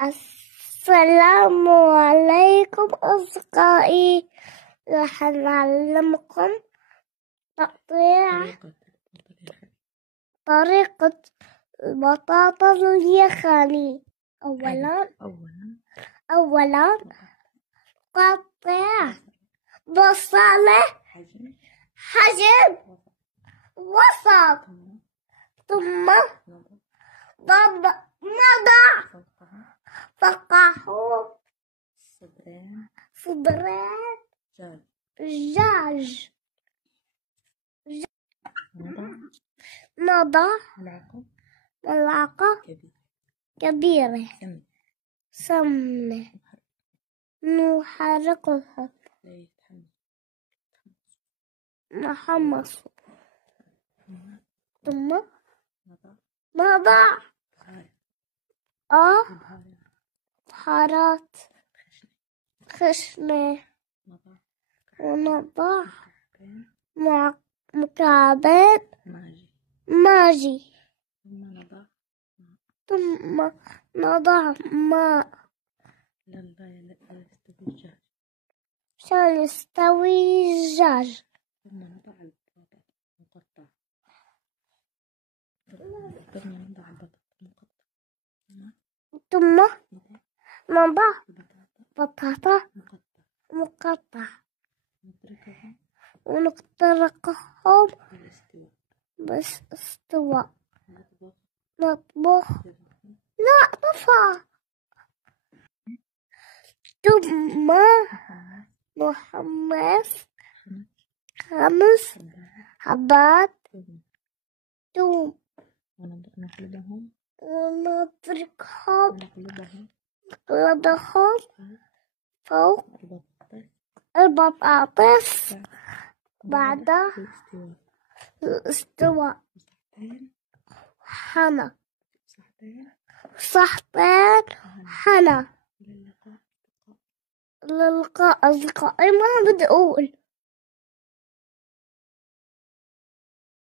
السلام عليكم أصدقائي. راح نعلمكم تقطيع طريقة البطاطا اليخني. أولا قطع بصلة حجم وسط، ثم نضع فوقه صدرين دجاج. نضع ملعقة كبيرة سمنة، نحركها نحمص، ثم نضع بهارات خشنة، ونضع مكعبات ماجي، ثم نضع ماء عشان يستوي الدجاج. ثم نضع بطاطا مقطع ونتركهم بس استوى. نطبخ ثم نحمص 5 حبات ثوم ونقلبهم فوق البطاطس بعد الاستواء. صحتين حنا. للقاء أصدقائي. ما بدي أقول